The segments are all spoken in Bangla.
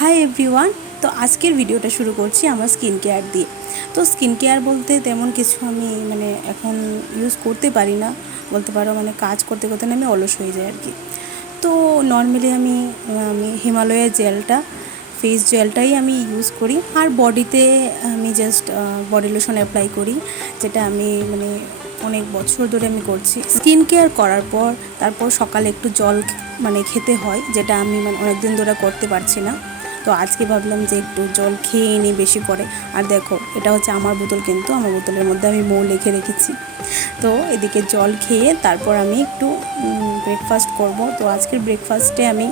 Hi everyone. তো আজকের ভিডিওটা শুরু করছি আমার স্কিন কেয়ার দিয়ে। তো স্কিন কেয়ার বলতে তেমন কিছু আমি এখন ইউজ করতে পারি না বলতে পারো, কাজ করতে করতে আমি অলস হয়ে যাই আর কি। তো নর্মালি আমি হিমালয়া জেলটা, ফেস জেলটাই আমি ইউজ করি, আর বডিতে আমি জাস্ট বডি লোশন অ্যাপ্লাই করি, যেটা আমি অনেক বছর ধরে আমি করছি। স্কিন কেয়ার করার পর তারপর সকালে একটু জল খেতে হয়, যেটা আমি অনেক দিন ধরে করতে পারছি না। তো আজকে ভাবলাম যে একটু জল খেয়ে নিই বেশি করে। আর দেখো, এটা হচ্ছে আমার বোতল, কিন্তু আমার বোতলের মধ্যে আমি মৌ লিখে রেখেছি। তো এদিকে জল খেয়ে তারপর আমি একটু ব্রেকফাস্ট করব। তো আজকের ব্রেকফাস্টে আমি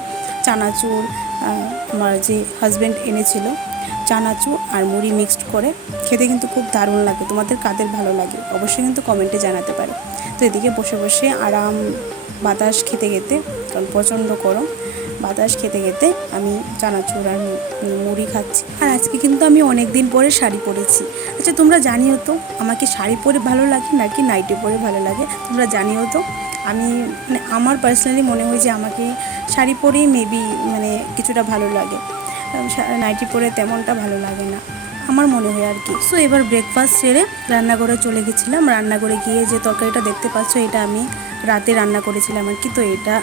চানাচুর, আমার যে হাজব্যান্ড এনেছিল, চানাচুর আর মুড়ি মিক্সড করে খেতে কিন্তু খুব দারুণ লাগে। তোমাদের কাদের ভালো লাগে অবশ্যই কিন্তু কমেন্টে জানাতে পারো। তো এদিকে বসে বসে আরাম বাতাস খেতে খেতে, কারণ প্রচণ্ড গরম, বাতাস খেতে খেতে আমি চানাচুর আর মুড়ি খাচ্ছি। আর আজকে কিন্তু আমি অনেক দিন পরে শাড়ি পরেছি। আচ্ছা, তোমরা জানিও তো আমাকে শাড়ি পরে ভালো লাগে নাকি নাইটি পরে ভালো লাগে, তোমরা জানিও তো। আমি আমার পার্সোনালি মনে হয় যে আমাকে শাড়ি পরেই মেবি কিছুটা ভালো লাগে, নাইটি পরে তেমনটা ভালো লাগে না আমার মনে হয় আর কি। সো এবার ব্রেকফাস্ট সেরে রান্নাঘরে চলে গেছিলাম। রান্নাঘরে গিয়ে যে তরকারিটা দেখতে পাচ্ছ, এটা আমি রাতে রান্না করেছিলাম আর কি। তো এটা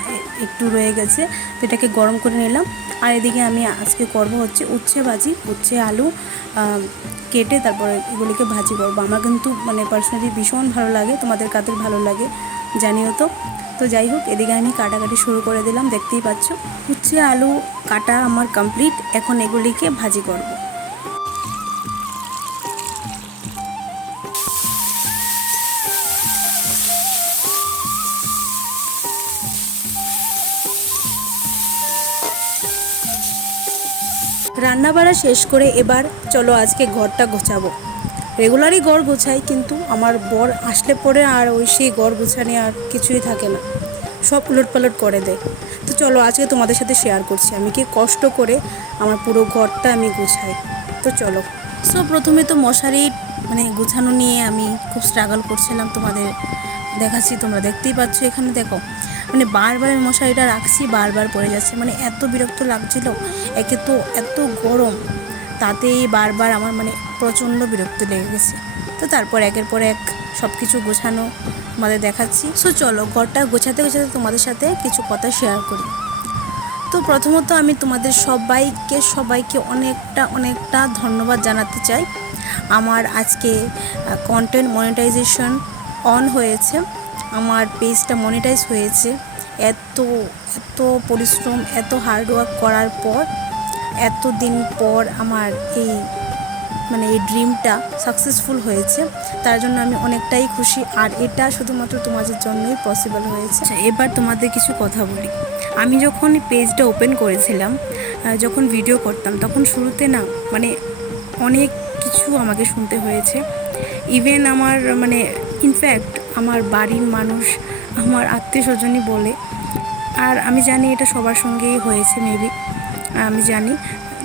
একটু রয়ে গেছে, তো এটাকে গরম করে নিলাম। আর এদিকে আমি আজকে করব হচ্ছে উচ্ছে ভাজি, উচ্ছে আলু কেটে তারপর এগুলিকে ভাজি করবো। আমার কিন্তু পার্সোনালি ভীষণ ভালো লাগে, তোমাদের কাদের ভালো লাগে জানিও তো। তো যাই হোক, এদিকে আমি কাটাকাটি শুরু করে দিলাম, দেখতেই পাচ্ছ। উচ্ছে আলু কাটা আমার কমপ্লিট, এখন এগুলিকে ভাজি করব। রান্না বাড়া শেষ করে এবার চলো আজকে ঘরটা গোছাবো। রেগুলারই ঘর গোছাই, কিন্তু আমার বর আসলে পরে আর সেই ঘর গোছানি আর কিছুই থাকে না, সব উলটপালট করে দেয়। তো চলো আজকে তোমাদের সাথে শেয়ার করছি আমি কি কষ্ট করে আমার পুরো ঘরটা আমি গুছাই। তো চলো। সো প্রথমে তো মশারি গুছানো নিয়ে আমি খুব স্ট্রাগল করছিলাম, তোমাদের দেখাচ্ছি, তোমরা দেখতেই পাচ্ছ। এখানে দেখো, বারবার আমি মশারিটা রাখছি, বারবার পড়ে যাচ্ছে, এত বিরক্ত লাগছিল। একে তো এত গরম, তাতেই বারবার আমার প্রচণ্ড বিরক্ত লেগে গেছে। তো তারপর একের পর এক সব কিছু গোছানো তোমাদের দেখাচ্ছি। সো চলো, ঘরটা গোছাতে গোছাতে তোমাদের সাথে কিছু কথা শেয়ার করি। তো প্রথমত আমি তোমাদের সবাইকে অনেকটা ধন্যবাদ জানাতে চাই। আমার আজকে কন্টেন্ট মনিটাইজেশন অন হয়েছে, আমার পেজটা মনিটাইজ হয়েছে। এত এত পরিশ্রম, এত হার্ডওয়ার্ক করার পর, এত দিন পর আমার এই ড্রিমটা সাকসেসফুল হয়েছে। তার জন্য আমি অনেকটাই খুশি, আর এটা শুধুমাত্র তোমাদের জন্যই পসিবল হয়েছে। এবার তোমাদের কিছু কথা বলি। আমি যখন পেজটা ওপেন করেছিলাম, যখন ভিডিও করতাম, তখন শুরুতে না অনেক কিছু আমাকে শুনতে হয়েছে। ইভেন আমার ইনফ্যাক্ট আমার বাড়ির মানুষ, আমার আত্মীয় স্বজনই বলে, আর আমি জানি এটা সবার সঙ্গেই হয়েছে মেবি, আমি জানি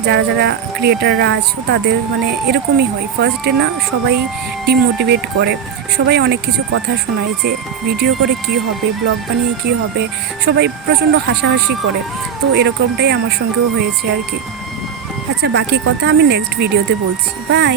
যারা যারা ক্রিয়েটাররা আছো তাদের এরকমই হয়। ফার্স্টে না সবাই ডিমোটিভেট করে, সবাই অনেক কিছু কথা শোনায় যে ভিডিও করে কি হবে, ব্লগ বানিয়ে কি হবে, সবাই প্রচণ্ড হাসাহাসি করে। তো এরকমটাই আমার সঙ্গেও হয়েছে আর কি। আচ্ছা, বাকি কথা আমি নেক্সট ভিডিওতে বলছি। বাই।